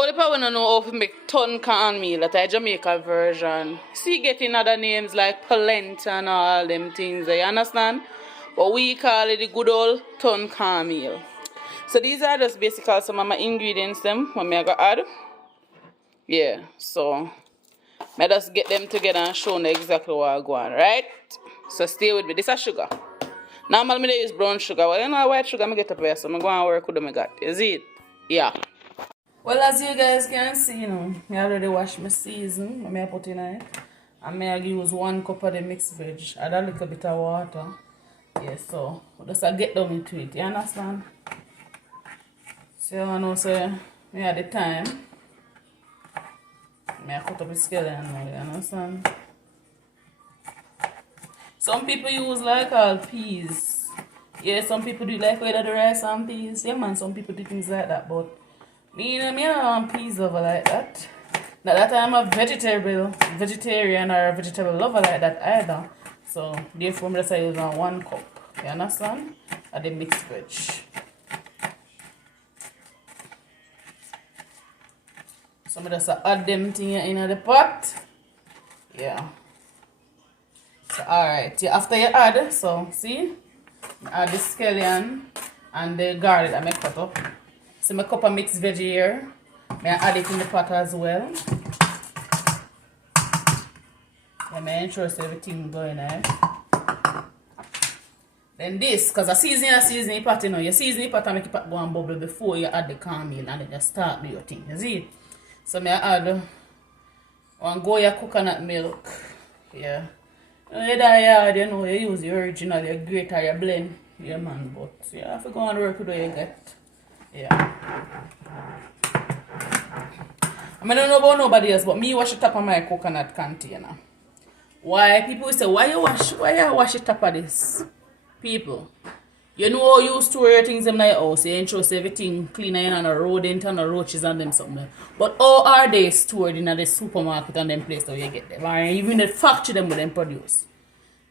Only people don't know how to make ton cornmeal, that is Jamaica version. See, getting other names like polenta and all them things, you understand? But we call it the good old ton cornmeal. So these are just basically some of my ingredients them what I got add. Yeah, so I just get them together and show you exactly what I go on, right? So stay with me. This is sugar. Normally I use brown sugar. Well, you know white sugar I get up here, so I'm going to work with them I got. You see it? Yeah. Well, as you guys can see, I already washed my season. I put in it. And I use 1 cup of the mixed veg. Add a little bit of water. Yeah, so just get down into it. You understand? So I know so I had the time. I cut up the scallion now, you understand? Some people use like all peas. Yeah, some people do like whether the rice and peas. Yeah man, some people do things like that, but me don't want peas over like that. Not that I'm a vegetarian or a vegetable lover like that either. So therefore I'm just using 1 cup. You understand? Of the mixed veg. So I just add them things in the pot. Yeah. So alright. Yeah, after you add, so see? I add the scallion and the garlic that I cut up. So my cup of mixed veg here. I add it in the pot as well. And I ensure so everything going there. Then this, because I season the pot, you season the pot and make the pot go and bubble before you add the cornmeal and then you start do your thing. You see? So I add 1 Goya coconut milk. Yeah. You use the original, you grate or you blend. Yeah man, but you have to go and work with what you get. Yeah. I don't know about nobody else, but me wash the top of my coconut container. Why? People say, why you wash the top of this? People, you know how you store your things in my house, you ensure everything clean and a rodent and a roaches and them something. But how are they stored in the supermarket and them place where you get them? Or even the factory them with them produce?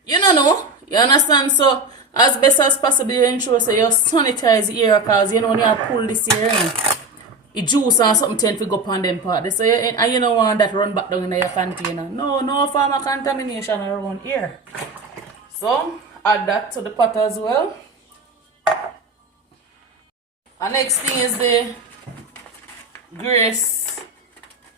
You don't know. You understand? So as best as possible you ensure so you sanitize the area because you know when you pull this here the juice and something tend to go up on them part. So you don't want that run back down in your container. No farmer contamination around here. So add that to the pot as well. And next thing is the Grace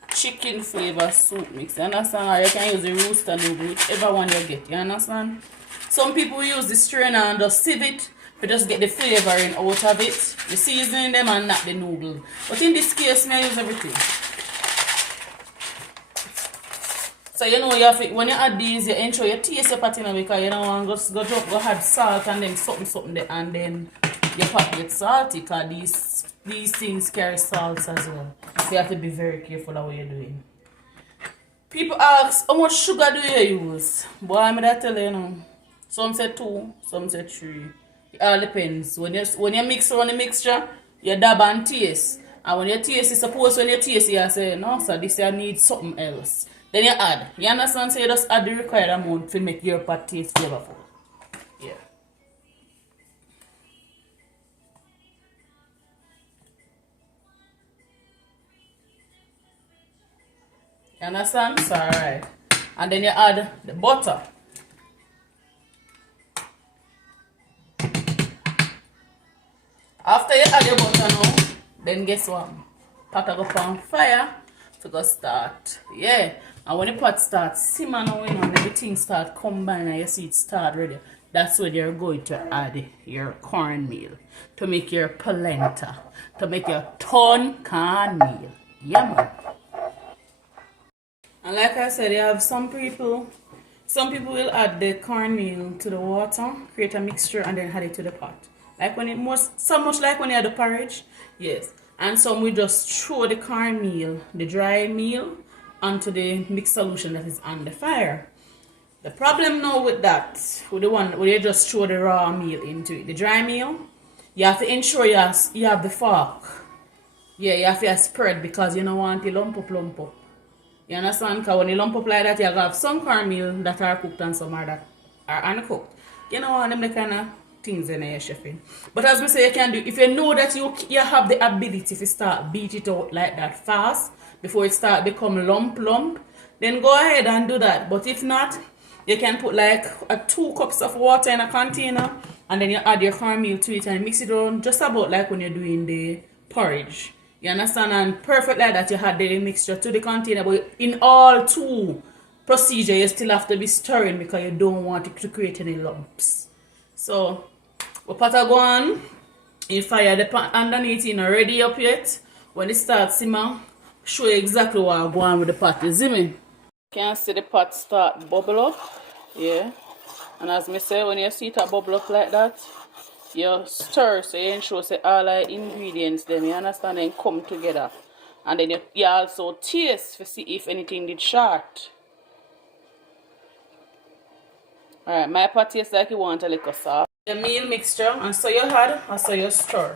chicken flavor soup mix. You understand? Or you can use the rooster noodle, whichever one you get. You understand? Some people use the strainer and just sieve it to just get the flavoring out of it. The seasoning them and not the noodle. But in this case, I use everything. So you know you have to, when you add these, you ensure you taste your patina because you don't want to go add salt and then something there and then your pot gets salty because these things carry salts as well. So you have to be very careful of what you're doing. People ask, how much sugar do you use? Boy, I'm going to tell you, some say 2, some say 3. It all depends. When you mix around the mixture, you dab and taste. And when you taste, suppose when you taste, you say, no, so this you need something else. Then you add. You understand? So you just add the required amount to make your pot taste flavorful. Yeah. You understand? So alright. And then you add the butter. After you add your butter now, then guess what? Pot go on fire to go start. Yeah. And when the pot starts simmer now, and everything start combine and you see it start ready, that's when you're going to add your cornmeal to make your polenta, to make your ton cornmeal. Yeah man. And like I said, you have some people will add the cornmeal to the water, create a mixture and then add it to the pot. Like when it so much like when you have the porridge, yes. And some will just throw the cornmeal, the dry meal, onto the mixed solution that is on the fire. The problem now with that, with the one where you just throw the raw meal into it, the dry meal, you have to ensure you have the fork. Yeah, you have to spread because you don't want it lump up. You understand? Because when you lump up like that, you have some cornmeal that are cooked and some are that are uncooked. You know what? Them the kind of things in your chefing. But as we say, you can do, if you know that you have the ability to start beat it out like that fast before it start become lump, then go ahead and do that. But if not, you can put like 2 cups of water in a container, and then you add your cornmeal to it and mix it around just about like when you're doing the porridge. You understand? And perfect like that, you add the mixture to the container. But in all 2 procedure, you still have to be stirring because you don't want it to create any lumps. So we put a go on, you fire the pan underneath, you know, ready up yet. When it starts simmer, show you exactly what I go on with the pot. You see me? Can see the pot start bubble up, yeah. And as me say, when you see it bubble up like that, you stir so you ensure say all the ingredients them, you understand, and come together. And then you also taste to see if anything did short. Alright, my pot tastes like you want a little soft. The meal mixture, and so you add and so you stir.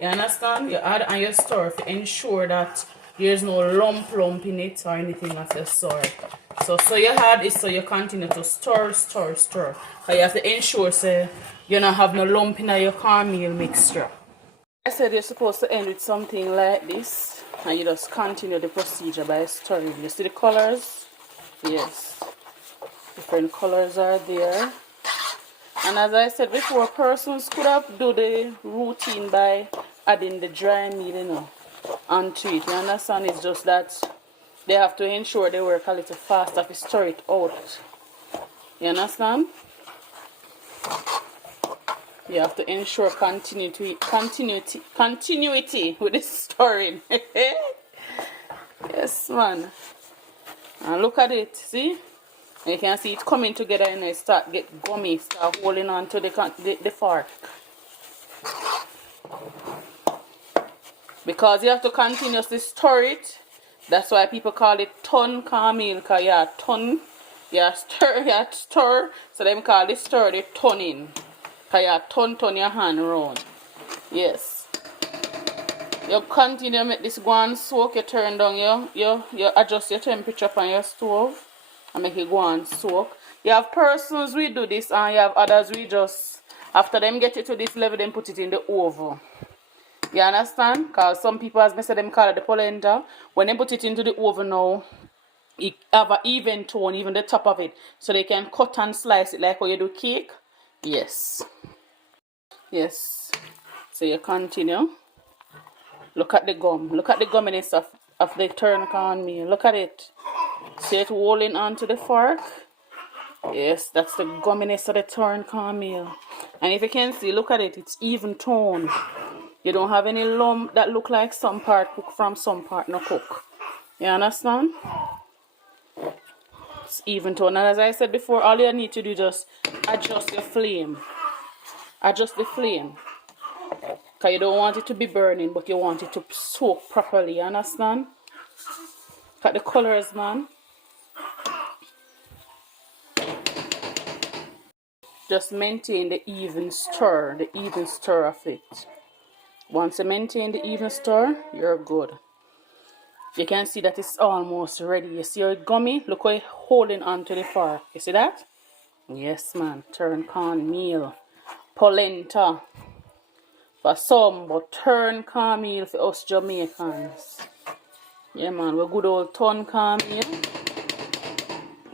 You understand? You add and you stir to ensure that there's no lump in it or anything of the sort. So you add is so you continue to stir. So you have to ensure say you don't have no lump in your cornmeal mixture. I said you're supposed to end with something like this, and you just continue the procedure by stirring. You see the colors? Yes. Different colors are there. And as I said before, persons could have do the routine by adding the dry meal, you know, onto it. You understand? It's just that they have to ensure they work a little faster to stir it out. You understand? You have to ensure continuity with the stirring. Yes, man. And look at it, see? You can see it coming together and it start get gummy, start holding on to the fork. Because you have to continuously stir it. That's why people call it ton cornmeal, because you stir, so them call it stir the turning. Because you turn your hand around. Yes. You continue to make this go and soak, you turn down, you adjust your temperature on your stove and make it go and soak. You have persons we do this and you have others we just, after them get it to this level, then put it in the oven. You understand? Because some people, as I said, them call it the polenta. When they put it into the oven now, it have an even tone, even the top of it. So they can cut and slice it like how you do cake. Yes. Yes. So you continue. Look at the gum. Look at the gumminess of the turned cornmeal. Look at it. See it rolling onto the fork? Yes, that's the gumminess of the turned cornmeal. And if you can see, look at it. It's even tone. You don't have any lump that look like some part cook from some part no cook. You understand? It's even tone. And as I said before, all you need to do is just adjust your flame. Adjust the flame. Because you don't want it to be burning, but you want it to soak properly. You understand? Look at the colors, man. Just maintain the even stir of it. Once you maintain the even stir, you're good. You can see that it's almost ready. You see how it's gummy? Look how it's holding onto the fork. You see that? Yes, man. Turn cornmeal. Polenta for some, but turn cornmeal for us Jamaicans. Yeah, man. We're good old turn cornmeal.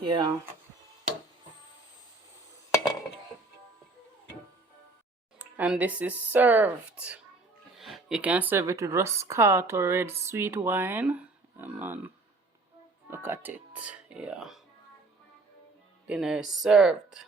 Yeah. And this is served. You can serve it with Roscato or red sweet wine. Yeah, man. Look at it. Yeah. Dinner is served.